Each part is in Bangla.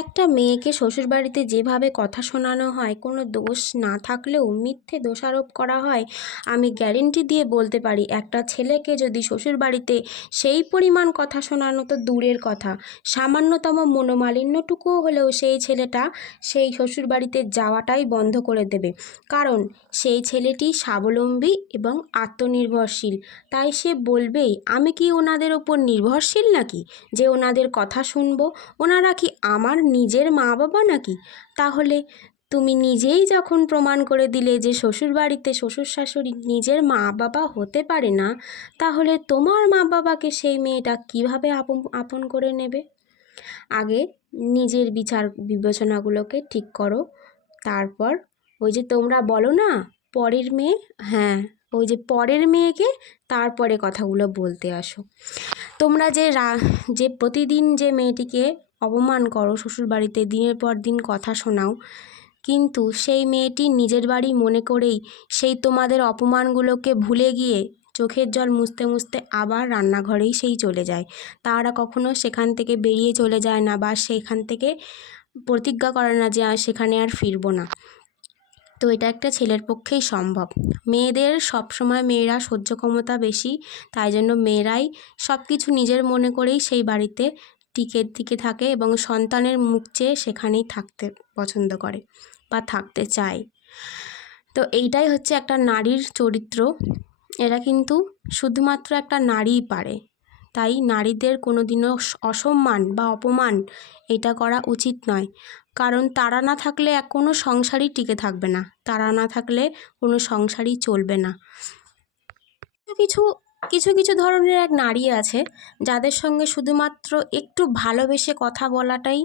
একটা মেয়েকে শ্বশুরবাড়িতে যেভাবে কথা শোনানো হয়, কোনো দোষ না থাকলেও মিথ্যে দোষারোপ করা হয়, আমি গ্যারেন্টি দিয়ে বলতে পারি একটা ছেলেকে যদি শ্বশুরবাড়িতে সেই পরিমাণ কথা শোনানো তো দূরের কথা, সামান্যতম মনোমালিন্যটুকুও হলেও সেই ছেলেটা সেই শ্বশুরবাড়িতে যাওয়াটাই বন্ধ করে দেবে। কারণ সেই ছেলেটি স্বাবলম্বী এবং আত্মনির্ভরশীল, তাই সে বলবেই আমি কি ওনাদের ওপর নির্ভরশীল নাকি যে ওনাদের কথা শুনবো? ওনারা কি আমার নিজের মা বাবা নাকি? তাহলে তুমি নিজেই যখন প্রমাণ করে দিলে যে শ্বশুরবাড়িতে শ্বশুর শাশুড়ি নিজের মা বাবা হতে পারে না, তাহলে তোমার মা বাবাকে সেই মেয়েটা কিভাবে আপন আপন করে নেবে? আগে নিজের বিচার বিবেচনাগুলোকে ঠিক করো, তারপর ওই যে তোমরা বলো না পরের মেয়ে, হ্যাঁ, ওই যে পরের মেয়েকে তারপরে কথাগুলো বলতে আসো। তোমরা যে প্রতিদিন যে মেয়েটিকে অপমান করো, শ্বশুরবাড়িতে দিনের পর দিন কথা শোনাও, কিন্তু সেই মেয়েটি নিজের বাড়ি মনে করেই সেই তোমাদের অপমানগুলোকে ভুলে গিয়ে চোখের জল মুছতে মুছতে আবার রান্নাঘরেই সেই চলে যায়। তারা কখনো সেখান থেকে বেরিয়ে চলে যায় না বা সেখান থেকে প্রতিজ্ঞা করে না যে সেখানে আর ফিরবো না। তো এটা একটা ছেলের পক্ষেই সম্ভব। মেয়েদের সবসময় মেয়েরা সহ্য ক্ষমতা বেশি, তাই জন্য মেয়েরাই সব কিছু নিজের মনে করেই সেই বাড়িতে টিকে থাকে এবং সন্তানের মুখ চেয়ে সেখানেই থাকতে পছন্দ করে বা থাকতে চায়। তো এইটাই হচ্ছে একটা নারীর চরিত্র। এরা কিন্তু শুধুমাত্র একটা নারীই পারে, তাই নারীদের কোনোদিনও অসম্মান বা অপমান এটা করা উচিত নয়। কারণ তারা না থাকলে কোনো সংসারই টিকে থাকবে না, তারা না থাকলে কোনো সংসারই চলবে না। কিছু কিছু কিছু ধরনের এক নারী আছে যাদের সঙ্গে শুধুমাত্র একটু ভালোবেসে কথা বলাটাই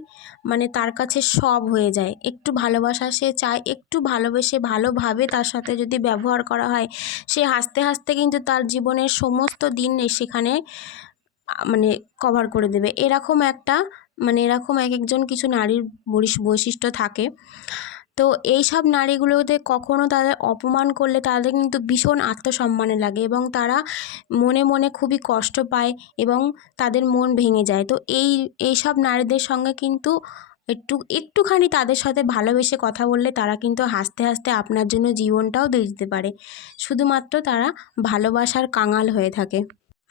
মানে তার কাছে সব হয়ে যায়। একটু ভালোবাসা সে চায়, একটু ভালোবেসে ভালোভাবে তার সাথে যদি ব্যবহার করা হয়, সে হাসতে হাসতে কিন্তু তার জীবনের সমস্ত দিন সেখানে মানে কভার করে দেবে। এরকম এক একজন কিছু নারীর বৈশিষ্ট্য থাকে। তো এইসব নারীগুলোতে কখনো তাদের অপমান করলে তাদের কিন্তু ভীষণ আত্মসম্মানে লাগে এবং তারা মনে মনে খুবই কষ্ট পায় এবং তাদের মন ভেঙে যায়। তো এইসব নারীদের সঙ্গে কিন্তু একটুখানি তাদের সাথে ভালোবেসে কথা বললে তারা কিন্তু হাসতে হাসতে আপনার জন্য জীবনটাও দিয়ে দিতে পারে, শুধুমাত্র তারা ভালোবাসার কাঙাল হয়ে থাকে।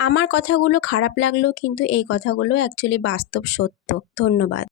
আমার কথাগুলো খারাপ লাগলেও কিন্তু এই কথাগুলো অ্যাকচুয়ালি বাস্তব সত্য। ধন্যবাদ।